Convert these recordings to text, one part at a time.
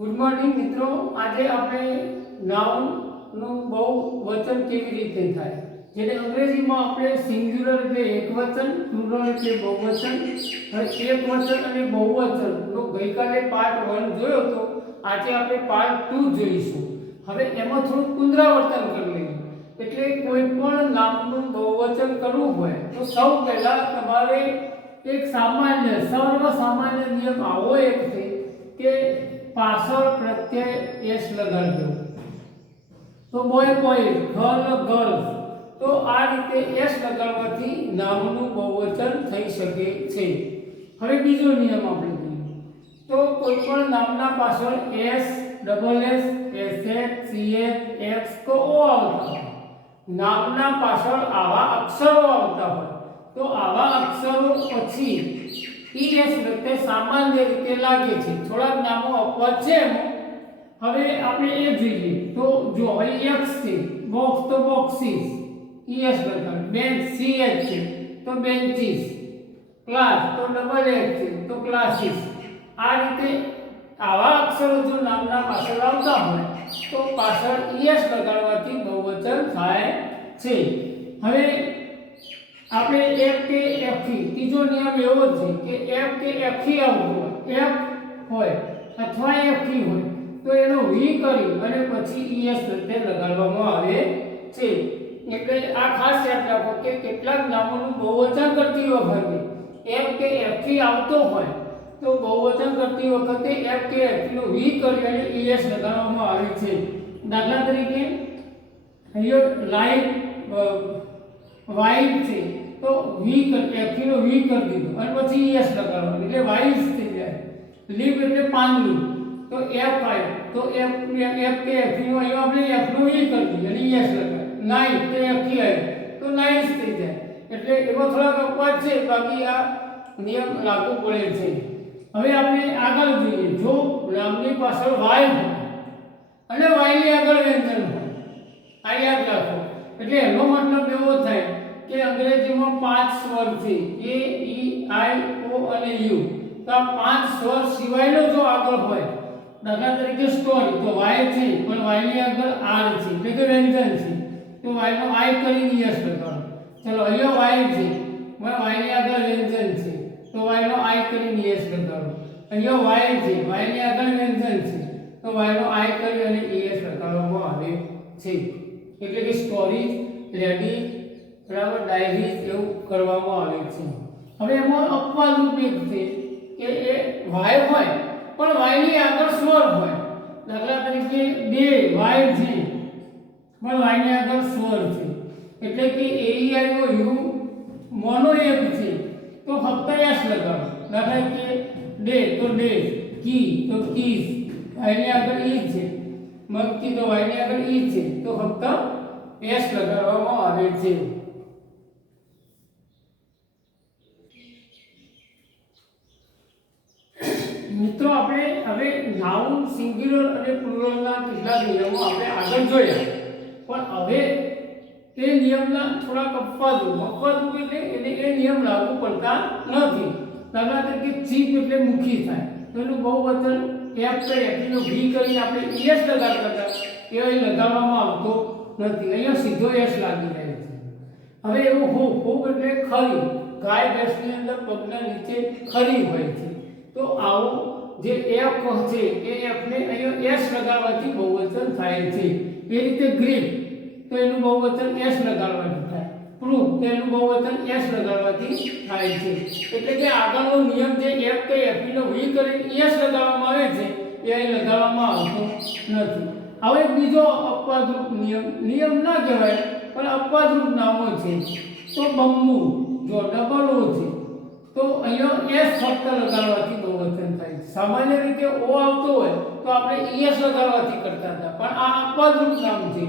Good morning મિત્રો। આજે આપણે નાઉનનું બહુવચન કેવી રીતે થાય, જેને અંગ્રેજીમાં આપણે સિંગ્યુલર એટલે એકવચન, પ્લુરલ એટલે બહુવચન, હવે એકવચન અને બહુવચનનો ગઈકાલે પાર્ટ 1 જોયો તો આજે આપણે પાર્ટ 2 જોઈશું। હવે એમાં થોડું પુનરાવર્તન કરી લઈએ। એટલે કોઈ પણ નામનું બહુવચન કરવું હોય તો સૌ પહેલા તમારે એક સામાન્ય સર્વસામાન્ય નિયમ આવો એક છે કે પાછળ પ્રત્યય એસ લગાડજો। તો બોય બોય, ગર્લ ગર્લ્સ, તો આ રીતે એસ લગાડવાથી નામનું બહુવચન થઈ શકે છે। હવે બીજો નિયમ આપણે જોઈએ તો કોઈ પણ નામના પાછળ S, double S, SH, CH, x તો ઓ આવતા હોય, નામના પાછળ આવા અક્ષરો આવતા હોય તો આવા અક્ષરો પછી ઈએસ વખતે સામાન્ય રીતે લાગે છે। થોડાક નામો અપવાદ છે। હવે આપણે એ જોઈએ તો જો અહીં એક્સ છે, બોક્સ તો બોક્સીસ, ઈએસ લગાડ, બેન્ચ સીએચ છે તો બેન્ચીસ, ક્લાસ તો ડબલ એચ છે તો ક્લાસીસ। આ રીતે આવા અક્ષરો જો નામના પાછળ આવતા હોય તો પાછળ ઈએસ લગાડવાથી બહુવચન થાય છે। હવે આપણે એફ કે એફી, ત્રીજો નિયમ એવો છે કે એફ કે એફી આવતું હોય, એફ હોય અથવા એફી હોય તો એનો વી કરી અને પછી ઈએસ વખતે લગાડવામાં આવે છે। એટલે આ ખાસ યાદ રાખો કે કેટલાક નામોનું બહુવચન કરતી વખતે એફ કે એફી આવતો હોય તો બહુવચન કરતી વખતે એફ કે એફી નો વી કરી અને ઈએસ લગાડવામાં આવે છે। દાખલા તરીકે અહીંયા લાઈટ વાઇટ છે તો વી એફી નો વી કરી દીધો અને પછી ઈએસ લગાડવાનું એટલે વાઇસ થઈ જાય। લીવ એટલે પાંદડું તો એફ આઈ તો એફ કે એફી નો અહીંયા આપણે એફ નો વી કરી દીધો અને ઈએસ લગાડ। નાઇટ તો એફી આઈ તો નાઇસ થઈ જાય। એટલે એવો થોડાક અપવાદ છે, બાકી આ નિયમ લાગુ પડે છે। હવે આપણે આગળ જોઈએ, જો નામની પાછળ વાય હોય અને વાયની આગળ વ્યંજન હોય, આ યાદ રાખો। એટલે એનો મતલબ એવો થાય કે અંગ્રેજીમાં 5 સ્વર છે, એ ઈ આઈ ઓ અને યુ, તો આ 5 સ્વર સિવાયનો જો આગળ હોય, દાખલા તરીકે સ્ટોરી તો વાય છે પણ વાયની આગળ આર છે એટલે કે વ્યંજન છે તો વાયનો આઈ કરીને યસ લગાડો। ચલો અહીંયા વાય છે, વાયની આગળ વ્યંજન છે તો વાયનો આઈ કરીને યસ લગાડો। અહીંયા વાય છે, વાયની આગળ વ્યંજન છે તો વાયનો આઈ કરી અને યસ લગાડવામાં આવે છે। એટલે કે સ્ટોરી, રેડી, બરાબર, ડાયરી એવું કરવામાં આવે છે। હવે એમાં અપવાદ રૂપ એક છે કે એ વાય હોય પણ વાયની આગળ સ્વર હોય, દાખલા તરીકે બે વાય છે પણ વાયની આગળ સ્વર છે એટલે કે એ ઈ આઈ ઓ યુ મોનો એક છે તો ફક્ત એસ લગાડો। દાખલા કે ડે તો ડે, કી તો કીઝ, વાયની આગળ ઈ છે, મક્કી તો વાયની આગળ ઈ છે તો ફક્ત એસ લગાડવામાં આવે છે। મિત્રો આપણે હવે નાઉન, સિંગ્યુલર અને પ્લુરલના કેટલાક નિયમો આપણે આગળ જોયા, પણ હવે એ નિયમના થોડાક અપવાદો એટલે એને એ નિયમ લાગુ પડતા નથી। દાખલા તરીકે ચીફ એટલે મુખી થાય તો એનું બહુવચન એફ કે એફનો વી કરીને આપણે ઈએસ લગાડતા હતા એ અહીં લગાડવામાં આવતો નથી, અહીંયા સીધો એસ લાગી જાય છે। હવે એવું હૂફ એટલે ખરી, ગાય ભેંસની અંદર પગના નીચે ખરી હોય છે તો આવું જે એફ છે એ એફને અહીંયા એસ લગાડવાથી બહુવચન થાય છે। એ રીતે ગ્રીપ તો એનું બહુવચન એસ લગાડવાથી થાય, પ્રૂફ તો એનું બહુવચન એસ લગાડવાથી થાય છે। એટલે કે આગળનો નિયમ જે એફ કે એફી નો વી કરીને એસ લગાડવામાં આવે છે એ અહીં લગાડવામાં આવતો નથી। હવે બીજો અપવાદરૂપ નિયમ ના કહેવાય પણ અપવાદરૂપ નામો છે તો બમ્બુ, જો ડબલ ઓ છે તો અહીંયા એસ ફક્ત લગાડવાથી બહુવચન થાય છે। સામાન્ય રીતે ઓ આવતો હોય તો આપણે ઈએસ લગાડવાથી કરતા હતા, પણ આ અપવાદરૂપ નામ છે।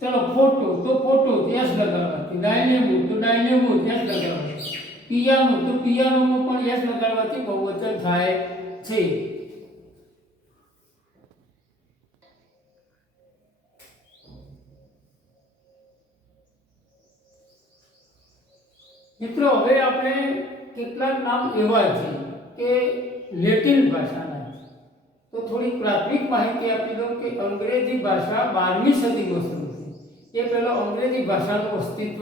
ચલો ફોટો તો ફોટો એસ લગાડવાથી, ડાયનેમો તો ડાયનેમો એસ લગાડવાથી, પિયાનો તો પિયાનોમાં પણ એસ લગાડવાથી બહુવચન થાય છે। મિત્રો હવે આપણે કેટલાક નામ એવા છે કે લેટિન ભાષાના છે તો થોડી પ્રાથમિક માહિતી આપી દઉં કે અંગ્રેજી ભાષા 12મી સદીમાં શરૂ થઈ. એ પહેલાં અંગ્રેજી ભાષાનું અસ્તિત્વ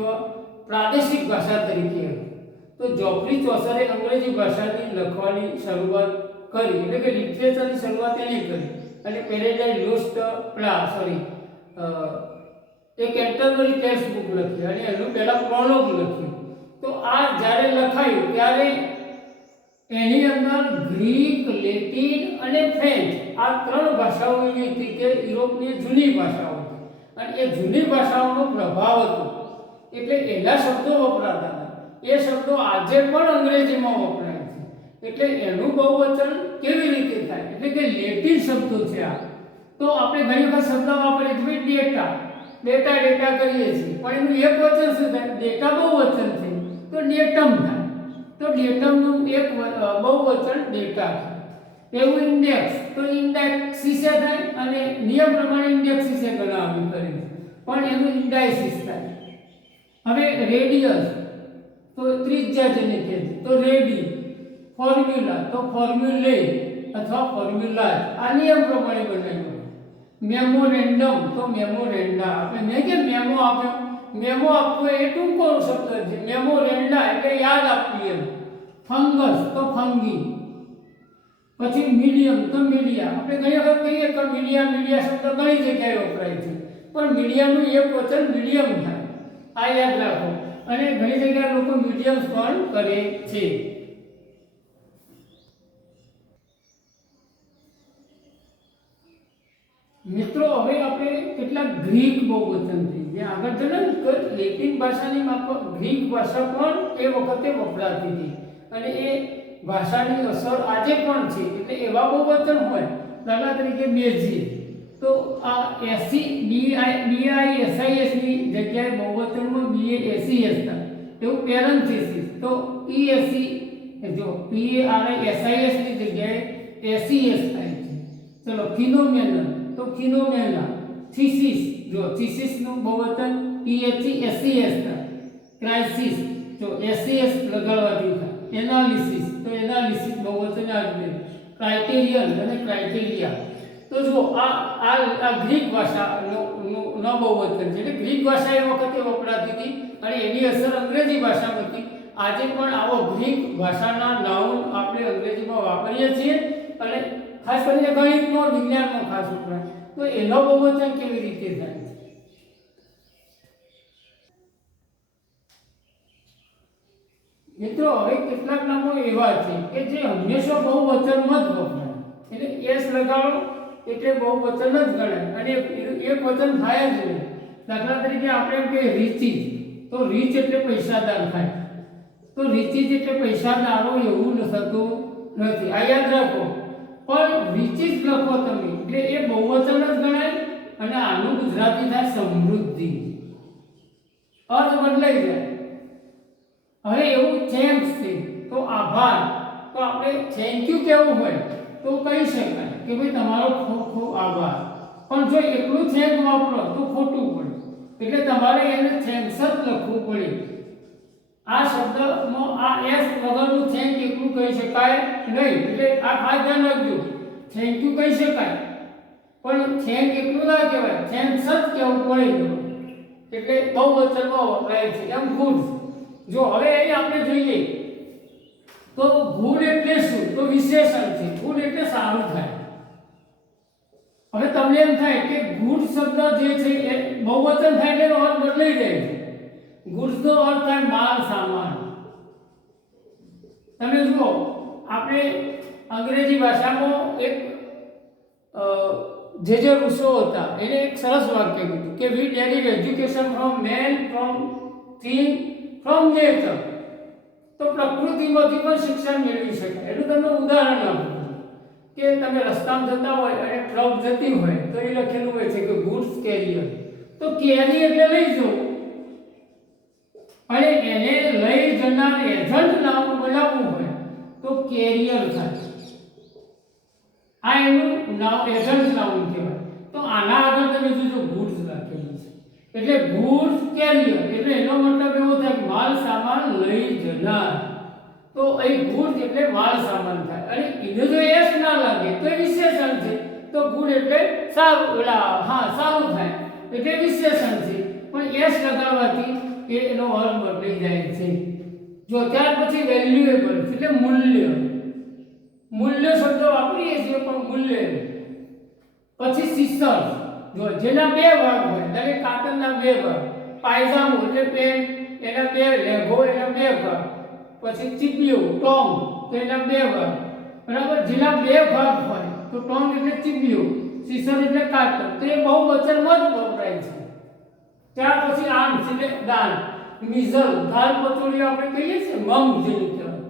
પ્રાદેશિક ભાષા તરીકે હતું. તો જોફ્રી ચોસરે અંગ્રેજી ભાષાની લખવાની શરૂઆત કરી, એટલે કે લિટરેચરની શરૂઆત એને કરી અને પેરેડાઇઝ લોસ્ટ એક કેન્ટરબરી ટેક્સ્ટ બુક લખી અને એનું પહેલાં પ્રોલોગ લખ્યું. તો આ જ્યારે લખાયું ત્યારે એની અંદર ગ્રીક, લેટિન અને ફ્રેન્ચ આ 3 ભાષાઓ એવી હતી કે યુરોપની જૂની ભાષાઓ હતી અને એ જૂની ભાષાઓનો પ્રભાવ હતો એટલે એના શબ્દો વપરાતા હતા. એ શબ્દો આજે પણ અંગ્રેજીમાં વપરાય છે. એટલે એનું બહુવચન કેવી રીતે થાય, એટલે કે લેટિન શબ્દો છે આ. તો આપણે ઘણી વખત શબ્દ વાપરીએ છીએ ડેટા કરીએ છીએ, પણ એનું એક વચન શું થાય? ડેટા બહુવચન છે તો ડેટમ થાય. તો ડેટમનું એક બહુવચન ડેટા છે. એવું ઇન્ડેક્સ, તો ઇન્ડેક્સિસ થાય અને નિયમ પ્રમાણે ઇન્ડેક્સિસ ગણવાની કરી પણ એનું ઇન્ડાઇસિસ થાય. હવે રેડિયસ તો ત્રિજ્યા જેને કહે છે, તો રેડી. ફોર્મ્યુલા તો ફોર્મ્યુલે અથવા ફોર્મ્યુલા આ નિયમ પ્રમાણે બનાવ્યો. મેમોરેન્ડમ તો મેમોરેન્ડા. આપણે મેં કે મેમો આપ્યો, મેમો આપવો એ ટૂંકો શબ્દ છે. મેમોરેન્ડા એટલે યાદ આપવી એમ. ફંગસ તો ફંગી. પછી મીડિયમ તો મીડિયા. આપણે ઘણી વખત કહીએ કે મીડિયા શબ્દ ઘણી જગ્યાએ વપરાય છે, પણ મીડિયાનું એક વચન મીડિયમ થાય. આ યાદ રાખો. અને ઘણી જગ્યાએ લોકો મીડિયમ્સ પણ કરે છે. મિત્રો હવે આપણે કેટલાક ગ્રીક બહુવચન થઈ ગયા. આગળ જણાવ્યું કે લેટિન ભાષાની માફક ગ્રીક ભાષા પણ એ વખતે વપરાતી હતી અને એ ભાષાની અસર આજે પણ છે. એટલે એવા બહુવચન હોય, દાખલા તરીકે બેઝી, તો આ BISIS ની જગ્યાએ બહુવચનમાં BASES થાય. એવું પેરેન્થેસિસ તો ESE, જો PARISIS ની જગ્યાએ SES થાય છે. ચલો ફિનોમેનલ તો ફિનોમેના. થીસિસ, જો થીસિસ નું બહુવચન THESES થાય. ક્રાઇસિસ જો SES લગાડવાથી થાય. એનાલિસિસ તો એનાલિસિસ બહુવચન આવે. ક્રાઇટેરિયન અને ક્રાઇટેરિયા. તો જો આ ગ્રીક ભાષાનો બહુવચન છે. એટલે ગ્રીક ભાષા એ વખતે વપરાતી હતી અને એની અસર અંગ્રેજી ભાષામાં હતી. આજે પણ આવો ગ્રીક ભાષાના નાઉન આપણે અંગ્રેજીમાં વાપરીએ છીએ અને ખાસ કરીને ગણિતમાં, વિજ્ઞાનમાં ખાસ વપરાય. તો એનો બહુવચન કેવી રીતે થાય છે? મિત્રો હવે કેટલાક નામો એવા છે કે જે હંમેશા બહુવચનમાં જ વપરાય. એટલે એસ લગાડો એટલે બહુવચન જ ગણાય અને એક વચન થાય જ નહીં. દાખલા તરીકે આપણે એમ કે રીચીજ, તો રીચ એટલે પૈસાદાર થાય. તો રીચીજ એટલે પૈસાદારો એવું થતું નથી. આ યાદ રાખો. પણ રીચીજ લખો તમે એટલે એ બહુવચન જ ગણાય અને આનું ગુજરાતી થાય સમૃદ્ધિ. અર્થ બદલાઈ જાય. હવે એવું થેન્ક્સ છે તો આભાર. તો આપણે થેન્ક યુ કેવું હોય તો કહી શકાય કે ભાઈ તમારો ખૂબ ખૂબ આભાર. પણ જો એકલું થેન્ક વાપરો તો ખોટું પડે. એટલે તમારે એને થેન્ક્સ જ લખવું પડે. આ શબ્દમાં આ એસ વગરનું થેન્ક એકલું કહી શકાય નહીં. એટલે આ ખાસ ધ્યાન રાખજો. થેન્ક યુ કહી શકાય પણ થેન્ક એકલું ના કહેવાય, થેન્ક્સ જ કહેવું પડે. એટલે બહુવચનમાં વપરાય છે. એમ ગુડ. જો હવે અહીં આપણે જોઈએ તો ગુડ એટલે શું? તો વિશેષણ છે. ગુડ એટલે સારું થાય. હવે તમને એમ થાય કે ગુડ શબ્દ જે છે એ બહુવચન થાય એટલે અર્થ બદલાઈ જાય છે. ગુડ્સ નો અર્થ થાય માલ સામાન. તમે જુઓ આપણે અંગ્રેજી ભાષામાં એક જે રૂસો હતા એને એક સરસ વાક્ય કીધું કે we derive education from man, from thing, from nature. તો પ્રકૃતિમાંથી પણ શિક્ષણ મેળવી શકાય. એનું તમને ઉદાહરણ આપું કે તમે રસ્તામાં જતા હોય અને ટ્રક જતી હોય તો એ લખેલું હોય છે કે ગુડ્સ કેરિયર. તો કેરી એટલે લઈ જવું અને એને લઈ જનાર એજન્ટ નામ બનાવવું હોય તો કેરિયર થાય. આ એનું નામ એજન્ટ નામ કહેવાય. તો આના આગળ તમે જોજો ગુડ્સ લખેલું છે. એટલે ગુડ્સ કેરિયર એટલે એનો મતલબ એવો થાય કે માલ સામાન લઈ જનાર. તો અહીં ગુડ્સ એટલે માલ સામાન થાય અને એને જો એસ ના લાગે તો એ વિશેષણ છે. તો ગુડ એટલે સારું, સારું થાય એટલે વિશેષણ છે, પણ એસ લગાવવાથી એનો અર્થ બદલી જાય છે. જો ત્યાર પછી વેલ્યુએબલ એટલે મૂલ્ય શબ્દ વાપરીએ છીએ પણ મૂલ્ય. પછી સિસ્ટર, જો જેના બે ભાગ હોય, દરેક કાતરના બે ભાગ, પાયજામો એટલે પેન્ટ એના બે, લેઘો એના બે ભાગ, પછી ચીપિયું ટોંગ તો એના બે ભાગ, બરાબર. જેના બે ભાગ હોય તો ટોંગ એટલે ચીપિયું, સિસ્ટર એટલે કાતર, તો એ બહુવચનમાં જ વપરાય છે. ત્યાર પછી આર્મ્સ એટલે દાન, મિઝલ દાલ પતોડી આપણે કહીએ છીએ, મમ જેને કહેવાય,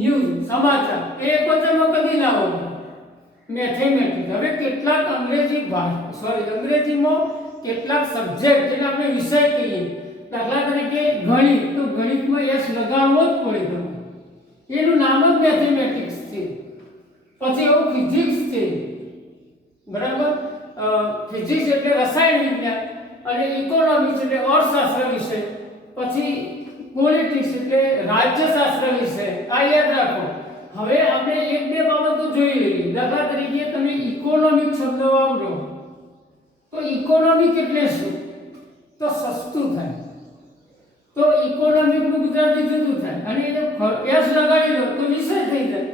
ન્યૂઝ સમાચાર એ એક વચનમાં કદી ના હોય. મેથેમેટિક્સ, હવે કેટલાક અંગ્રેજીમાં કેટલાક સબ્જેક્ટ જેને આપણે વિષય કહીએ, દાખલા તરીકે ગણિત, તો ગણિતમાં એસ લગાવવો જ પડે તમને, એનું નામ જ મેથેમેટિક્સ છે. પછી એવું ફિઝિક્સ છે, બરાબર. ફિઝિક્સ એટલે રસાયણ વિજ્ઞાન, અને ઇકોનોમિક્સ એટલે અર્થશાસ્ત્ર વિષય, પછી પોલિટિક્સ એટલે રાજ્યશાસ્ત્ર વિષય. આ યાદ રાખો. હવે આપણે એક બે બાબતો જોઈ લઈએ. દાખલા તરીકે તમે ઇકોનોમિક શબ્દ વાપરો તો ઇકોનોમિક એટલે શું? તો સસ્તું થાય. તો ઇકોનોમિક નું ગુજરાતી જુદું થાય, અને એને એસ લગાડી દો તો વિષય થઈ જાય,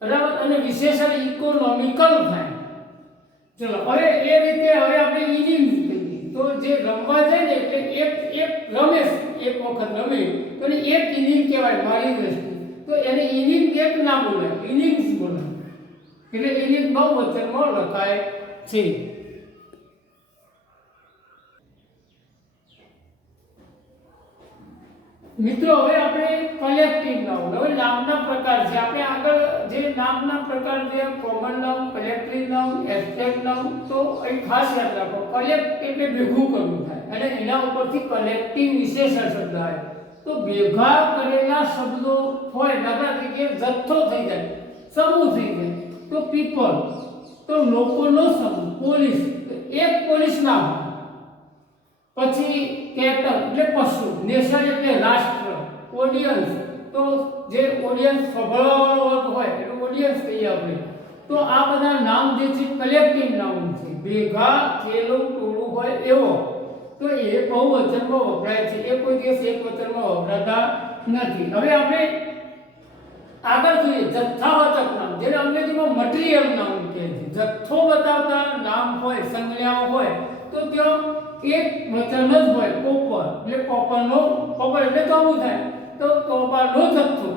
બરાબર. અને વિશેષણ ઇકોનોમિકલ થાય. ચલો હવે એ રીતે હવે આપણે ઇનિંગ કહીએ તો જે રમવા જાય ને એટલે એક રમે, એક વખત રમે તો એક ઇનિંગ કહેવાય મારી દ્રષ્ટિએ. તો એને ઇનિંગ એક ના બોલાય, ઇનિંગ્સ બોલાય. એટલે ઇનિંગ બહુવચનમાં લખાય છે. મિત્રો હવે આપણે કલેક્ટિવ નાઉન, હવે નામના પ્રકાર છે. આપણે આગળ જે નામના પ્રકાર છે, common noun, collective noun, abstract noun, તો એ ખાસ યાદ રાખો. કલેક્ટ એટલે ભેગું કરવું થાય, અને એના ઉપરથી કલેક્ટિવ વિશેષણ શબ્દ આવે. તો ભેગા કરેલા શબ્દો હોય, દાખલા તરીકે જથ્થો થઈ જાય, સમૂહ થઈ જાય, તો પીપલ, તો લોકોનો સમૂહ. પોલીસ, એક પોલીસ ના હોય. પછી કેટલ એટલે પશુ, નેશન એટલે રાષ્ટ્ર, ઓડિયન્સ તો જે ઓડિયન્સ સાંભળવાવાળો વર્ગ હોય એટલે ઓડિયન્સ કહીએ આપણે. તો આ બધા નામ જે છે કલેક્ટિવ નાઉન છે, ભેગા થયેલું ટોળું હોય એવો. તો એ બહુવચનમાં વપરાય છે, એ કોઈ દિવસ એક વચનમાં વપરાતા નથી. હવે આપણે આગળ જોઈએ જથ્થાવાચક નામ, જેને અંગ્રેજીમાં મટીરીયલ નામ કહે છે. જથ્થો બતાવતા નામ હોય, સંજ્ઞાઓ હોય, તો ત્યાં એક વચન જ હોય, કોપર એટલે કોપર એટલે તોબું થાય, તો તોબાનો જથ્થો.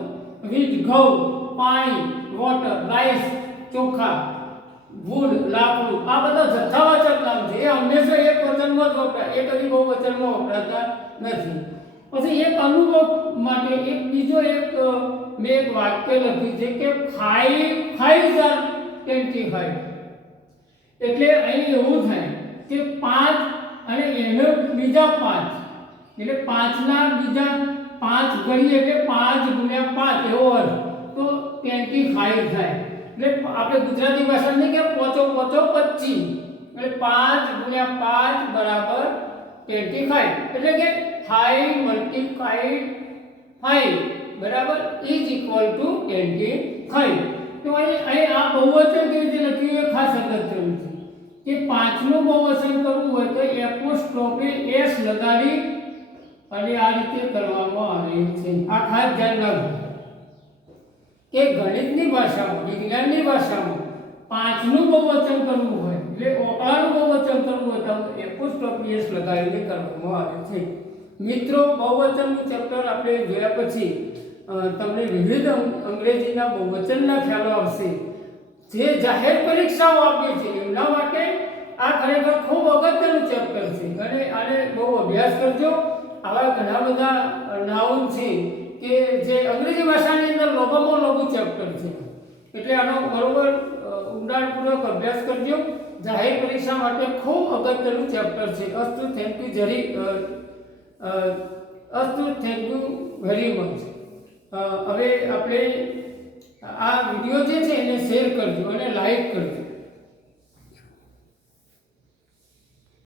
વીજ ઘઉં, પાણી વોટર, રાઈસ ચોખા, વુડ લાકડું, આ બધા જથ્થાવાચક નામ છે. એ હંમેશા એક વચનમાં જ વપરાય, એ કદી બહુવચનમાં વપરાતા નથી. પછી એક અનુભવ માટે એક બીજો મેં એક વાક્ય લખ્યું છે કે 5025, એટલે અહીં એવું થાય કે 5 અને એનો બીજા 5, એટલે 5 ના બીજા 5 ગણીએ એટલે 5 ગુણ્યા 5 એવો અર્થ, તો 25 થાય. એટલે આપણે ગુજરાતી ભાષામાં કે પોચો 25, એટલે 5 ગુણ્યા 5 બરાબર 25, એટલે કે 5 × 5 બરાબર ઇઝ ઇક્વલ ટુ 25. તો અહીં આ બહુવચન કેવી રીતે લખ્યું એ ખાસ અગત્યનું છે કે 5 નું બહુવચન કરવું હોય તો એપોસ્ટ્રોફી એસ લગાડી અને આ રીતે કરવામાં આવે છે. આ ખાસ ધ્યાન રાખો કે ગણિતની ભાષામાં, વિજ્ઞાનની ભાષામાં 5 નું બહુવચન કરવું હોય એટલે ઓકળાનું બહુવચન કરવું હોય તો એપોસ્ટ્રોફી એસ લગાડીને કરવામાં આવે છે. મિત્રો, બહુવચનનું ચેપ્ટર આપણે જોયા પછી તમને વિવિધ અંગ્રેજીના બહુવચનના ખ્યાલો આવશે. જે જાહેર પરીક્ષાઓ આપે છે એમના માટે આ ખરેખર ખૂબ અગત્યનું ચેપ્ટર છે, અને આને બહુ અભ્યાસ કરજો. આવા ઘણા બધા નાઉન છે કે જે અંગ્રેજી ભાષાની અંદર લોકોમાં લઘુ ચેપ્ટર છે, એટલે આનો બરોબર ઊંડાણપૂર્વક અભ્યાસ કરજો. જાહેર પરીક્ષા માટે ખૂબ અગત્યનું ચેપ્ટર છે. અસ્તુ, થેન્ક યુ વેરી મચ. હવે આપણે આ વિડીયો જે છે એને શેર કરજો અને લાઈક કરજો.